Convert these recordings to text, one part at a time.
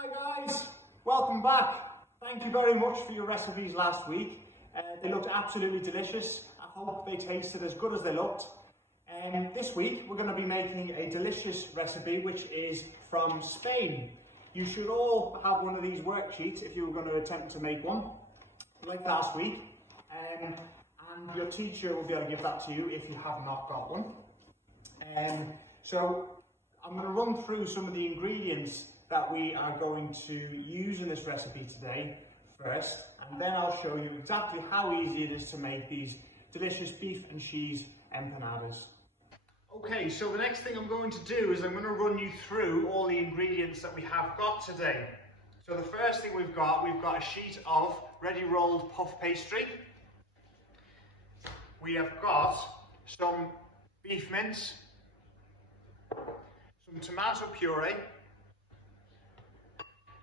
Hi guys, welcome back. Thank you very much for your recipes last week. They looked absolutely delicious. I hope they tasted as good as they looked. This week we're going to be making a delicious recipe which is from Spain. You should all have one of these worksheets if you were going to attempt to make one, like last week. And your teacher will be able to give that to you if you have not got one. So I'm going to run through some of the ingredients that we are going to use in this recipe today first, and then I'll show you exactly how easy it is to make these delicious beef and cheese empanadas. Okay, so the next thing I'm going to do is I'm going to run you through all the ingredients that we have got today. So the first thing we've got a sheet of ready rolled puff pastry. We have got some beef mince, some tomato puree,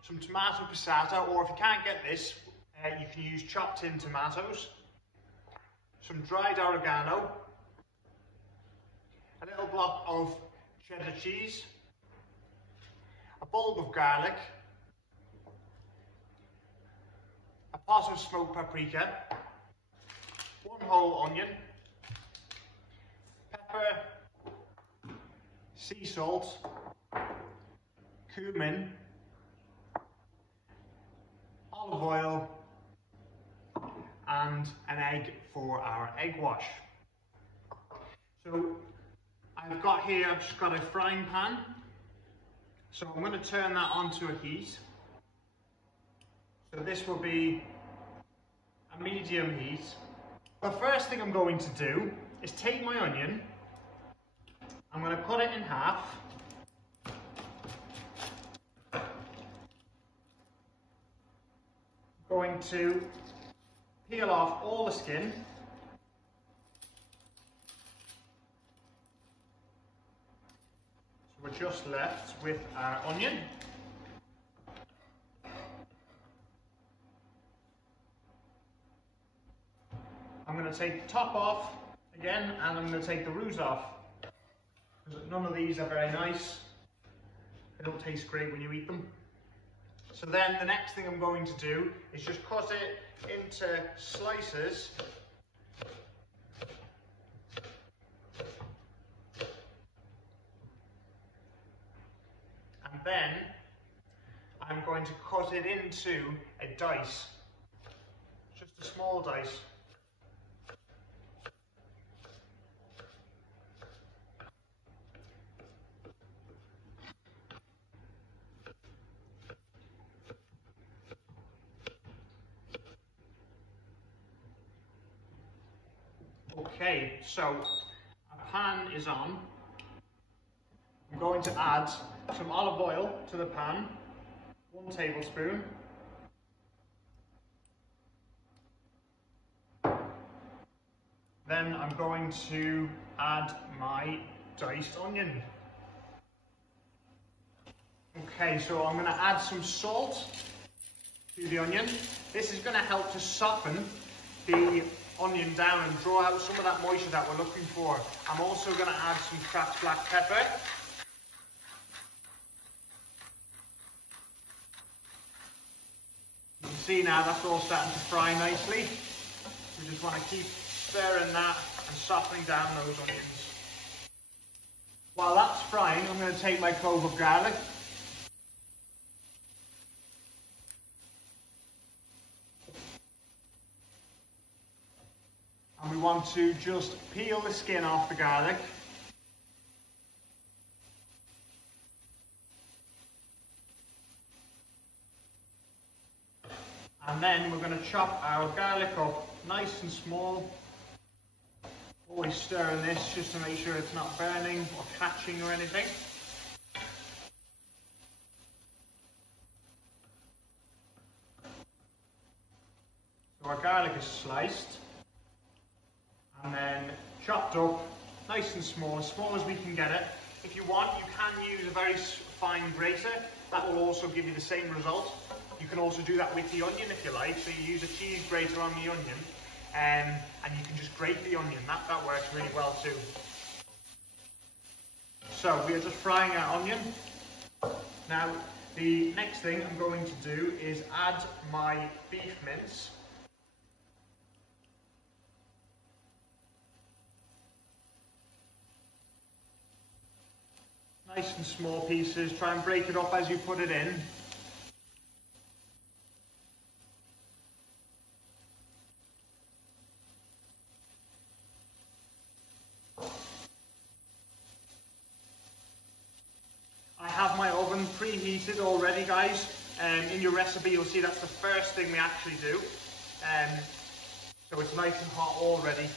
some tomato passata, or if you can't get this, you can use chopped in tomatoes, some dried oregano, a little block of cheddar cheese, a bulb of garlic, a pot of smoked paprika, one whole onion, pepper, sea salt, cumin, olive oil, and an egg for our egg wash. So I've just got a frying pan. So I'm going to turn that onto a heat. So this will be a medium heat. The first thing I'm going to do is take my onion, I'm going to cut it in half. Going to peel off all the skin. So we're just left with our onion. I'm going to take the top off again, and I'm going to take the root off, because none of these are very nice. They don't taste great when you eat them. So then the next thing I'm going to do is just cut it into slices. And then I'm going to cut it into a dice, just a small dice. Okay, so our pan is on. I'm going to add some olive oil to the pan, 1 tablespoon. Then I'm going to add my diced onion. Okay, so I'm going to add some salt to the onion. This is going to help to soften the onion down and draw out some of that moisture that we're looking for. I'm also going to add some cracked black pepper. You can see now that's all starting to fry nicely. We just want to keep stirring that and softening down those onions. While that's frying, I'm going to take my clove of garlic. And we want to just peel the skin off the garlic. And then we're going to chop our garlic up nice and small. Always stirring this just to make sure it's not burning or catching or anything. So our garlic is sliced. And then chopped up, nice and small as we can get it. If you want, you can use a very fine grater. That will also give you the same result. You can also do that with the onion if you like. So you use a cheese grater on the onion, and you can just grate the onion. That works really well too. So we are just frying our onion. Now, The next thing I'm going to do is add my beef mince. Nice and small pieces, try and break it up as you put it in. I have my oven preheated already, guys. In your recipe you'll see that's the first thing we actually do. So it's nice and hot already,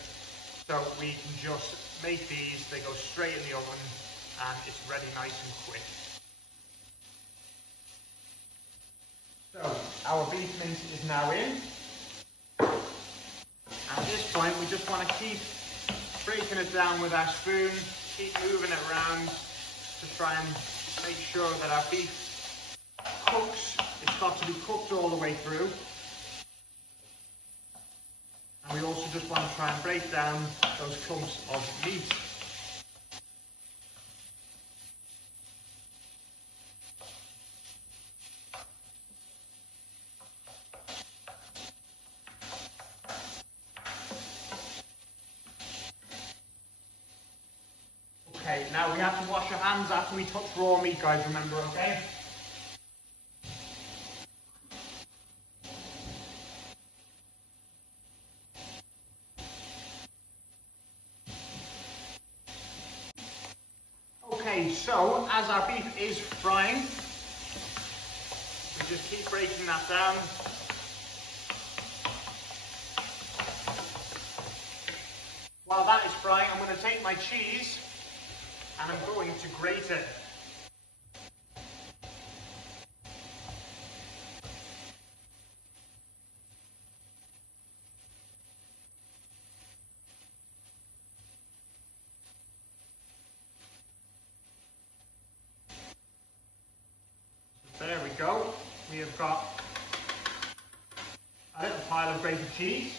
so we can just make these, they go straight in the oven and it's ready nice and quick. So our beef mince is now in. At this point we just want to keep breaking it down with our spoon, keep moving it around to try and make sure that our beef cooks. It's got to be cooked all the way through. And we also just want to try and break down those clumps of meat. Okay, now we have to wash our hands after we touch raw meat, guys, remember, okay? Okay, so as our beef is frying, we just keep breaking that down. While that is frying, I'm going to take my cheese and I'm going to grate it. There we go. We have got a little pile of grated cheese.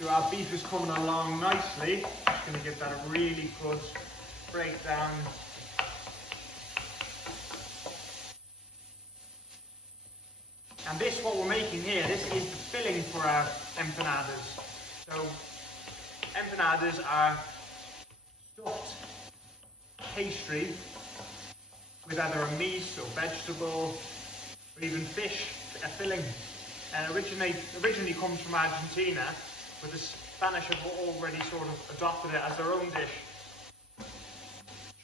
So our beef is coming along nicely. Just going to give that a really good breakdown. And this, what we're making here, this is the filling for our empanadas. So empanadas are stuffed pastry with either a meat or vegetable or even fish, a filling. Originally comes from Argentina, but the Spanish have already sort of adopted it as their own dish.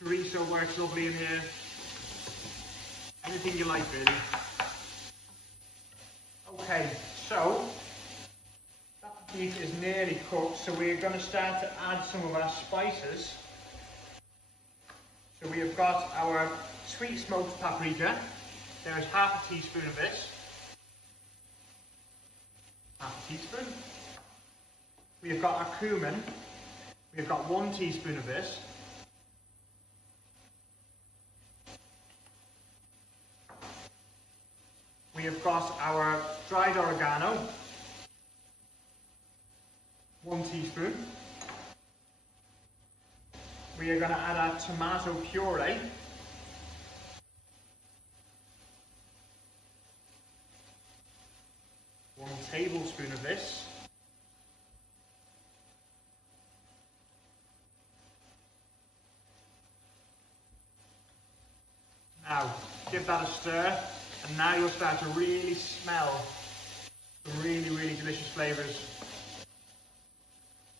Chorizo works lovely in here. Anything you like, really. Okay, so that beef is nearly cooked, so we're going to start to add some of our spices. So we have got our sweet smoked paprika. There is half a teaspoon of this. Half a teaspoon. We have got our cumin. We have got 1 teaspoon of this. We have got our dried oregano. 1 teaspoon. We are going to add our tomato puree. One tablespoon of this. Now, give that a stir, and now you'll start to really smell the really delicious flavours.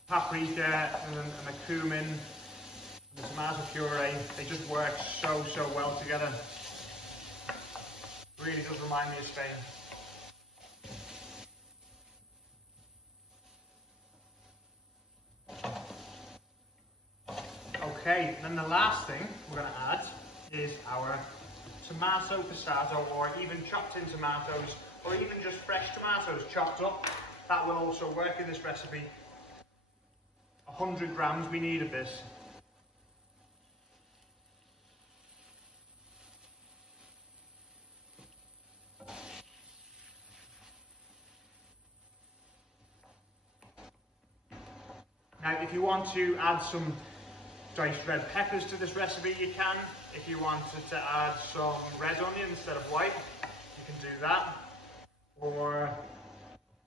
Paprika and the cumin and the tomato puree, they just work so well together. Really does remind me of Spain. Okay, and then the last thing we're going to add is our tomato passato, or even chopped in tomatoes, or even just fresh tomatoes chopped up. That will also work in this recipe. 100 grams we need of this. Now, if you want to add some diced red peppers to this recipe, you can. If you wanted to add some red onion instead of white, you can do that. Or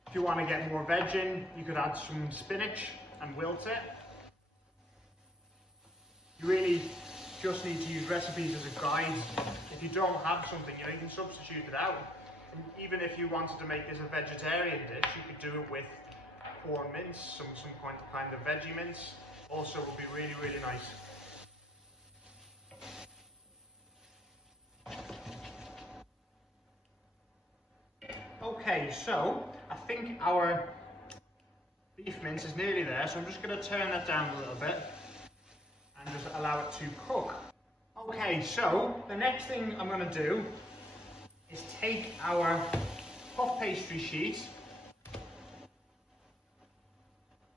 if you want to get more veg in, you could add some spinach and wilt it. You really just need to use recipes as a guide. If you don't have something, you can substitute it out. And even if you wanted to make this a vegetarian dish, you could do it with corn mince, some kind of veggie mince. Also would be really, really nice. Okay, so I think our beef mince is nearly there, so I'm just going to turn that down a little bit and just allow it to cook. Okay, so the next thing I'm going to do is take our puff pastry sheet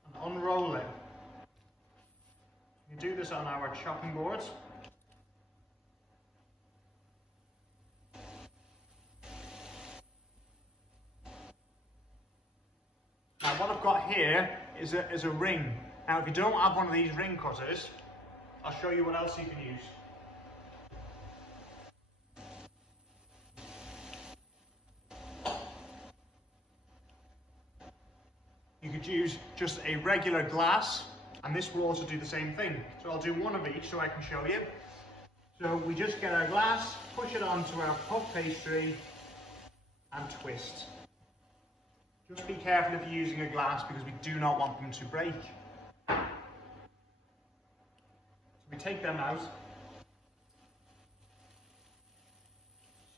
and unroll it. You do this on our chopping board. Now what I've got here is a ring. Now if you don't have one of these ring cutters, I'll show you what else you can use. You could use just a regular glass, and this will also do the same thing. So I'll do one of each so I can show you. So we just get our glass, push it onto our puff pastry, and twist. Just be careful if you're using a glass because we do not want them to break. So we take them out.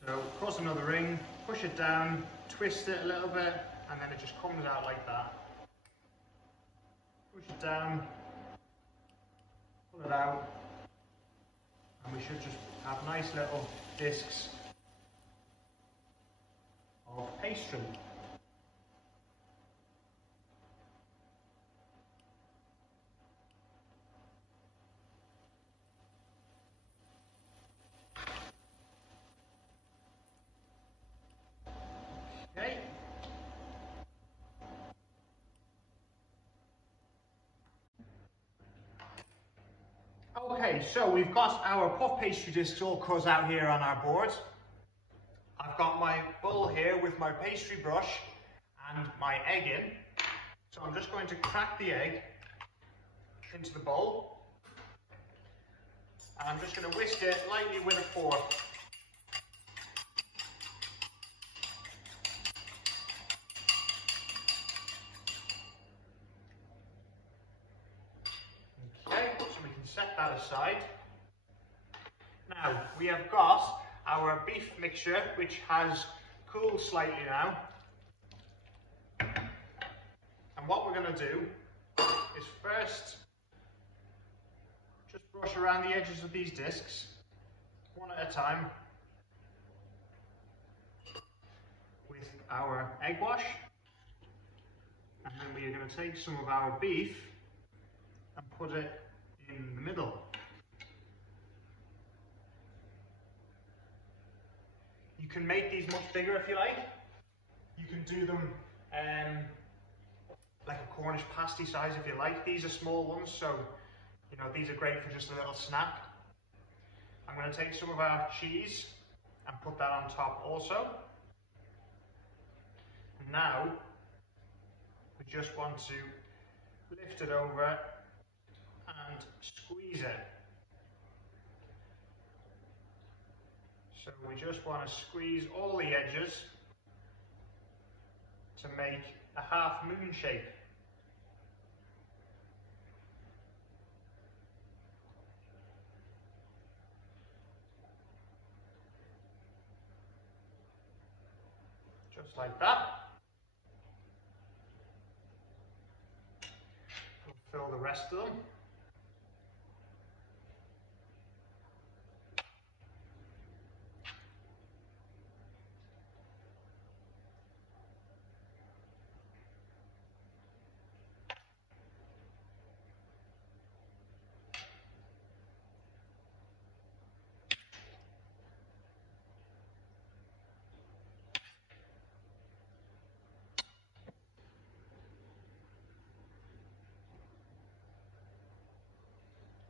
So cross another ring, push it down, twist it a little bit, and then it just comes out like that. Push it down, pull it out, and we should just have nice little discs of pastry. Okay. Okay, so we've got our puff pastry discs all cut out here on our board. I've got my bowl here with my pastry brush and my egg in. So I'm just going to crack the egg into the bowl. And I'm just going to whisk it lightly with a fork. Set that aside. Now we have got our beef mixture, which has cooled slightly now. And what we're going to do is first just brush around the edges of these discs, one at a time, with our egg wash. And then we are going to take some of our beef and put it in the middle. You can make these much bigger if you like. You can do them like a Cornish pasty size if you like. These are small ones, so you know these are great for just a little snack. I'm going to take some of our cheese and put that on top also. And now we just want to lift it over and squeeze it. So we just want to squeeze all the edges to make a half moon shape. Just like that. We'll fill the rest of them.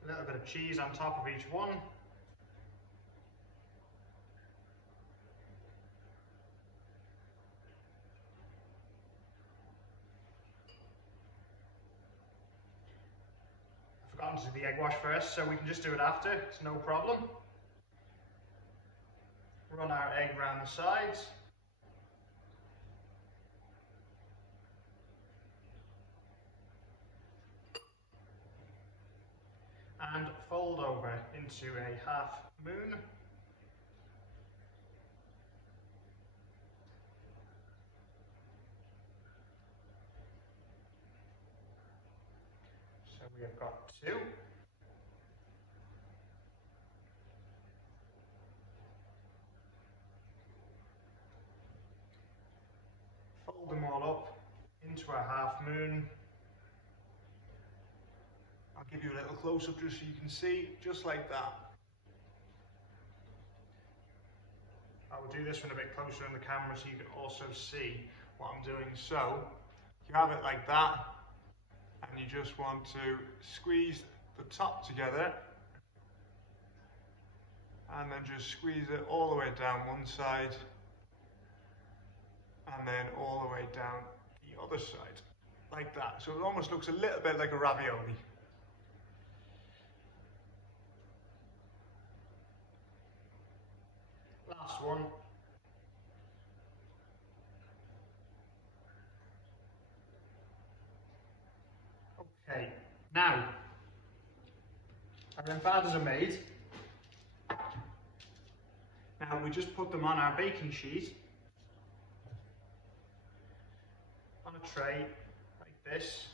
little bit of cheese on top of each one. I've forgotten to do the egg wash first, so we can just do it after, it's no problem. Run our egg around the sides. And fold over into a half moon. So we have got 2. Fold them all up into a half moon. I'll give you a little close-up just so you can see, just like that. I will do this one a bit closer in the camera so you can also see what I'm doing. So, you have it like that, and you just want to squeeze the top together, and then just squeeze it all the way down one side, and then all the way down the other side, like that. So it almost looks a little bit like a ravioli. Last one. Okay, now our empanadas are made. Now we just put them on our baking sheet on a tray like this.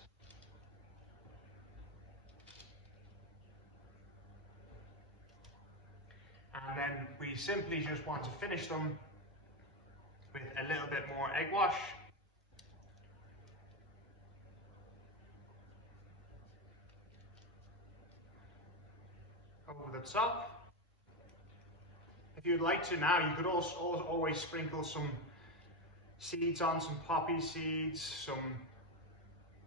And then we simply just want to finish them with a little bit more egg wash. Over the top. If you'd like to now, you could also always sprinkle some seeds on, some poppy seeds, some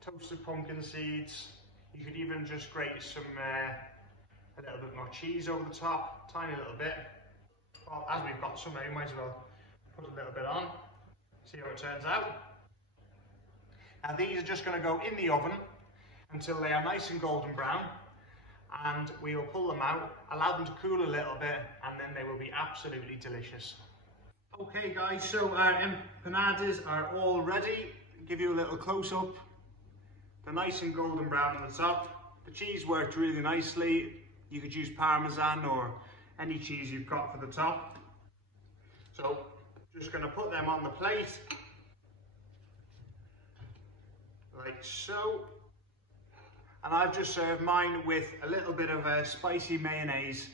toasted pumpkin seeds. You could even just grate some a little bit more cheese over the top, tiny little bit. Well, as we've got some, you might as well put a little bit on, see how it turns out. Now these are just going to go in the oven until they are nice and golden brown, and we will pull them out, allow them to cool a little bit, and then they will be absolutely delicious. Okay guys, so our empanadas are all ready. Give you a little close-up. They're nice and golden brown on the top. The cheese worked really nicely. You could use Parmesan or any cheese you've got for the top. So, just going to put them on the plate, like so. And I've just served mine with a little bit of a spicy mayonnaise,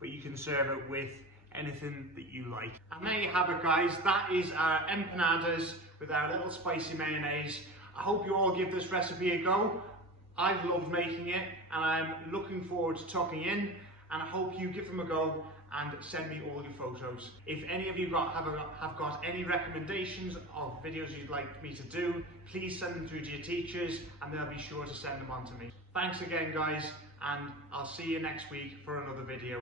but you can serve it with anything that you like. And there you have it guys, that is our empanadas with our little spicy mayonnaise. I hope you all give this recipe a go. I've loved making it, and I'm looking forward to tucking in, and I hope you give them a go and send me all your photos. If any of you have got any recommendations of videos you'd like me to do, please send them through to your teachers and they'll be sure to send them on to me. Thanks again guys, and I'll see you next week for another video.